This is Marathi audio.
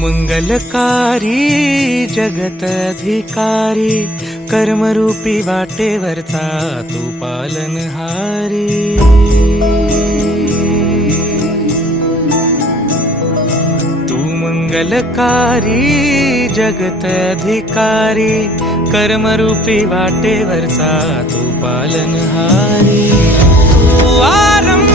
मंगलकारी जगत अधिकारी, कर्मरूपी वाटेवरचा तू पालनहारी। तू मंगलकारी जगत अधिकारी, कर्मरूपी वाटेवरचा तू पालनहारी। तू आरंभ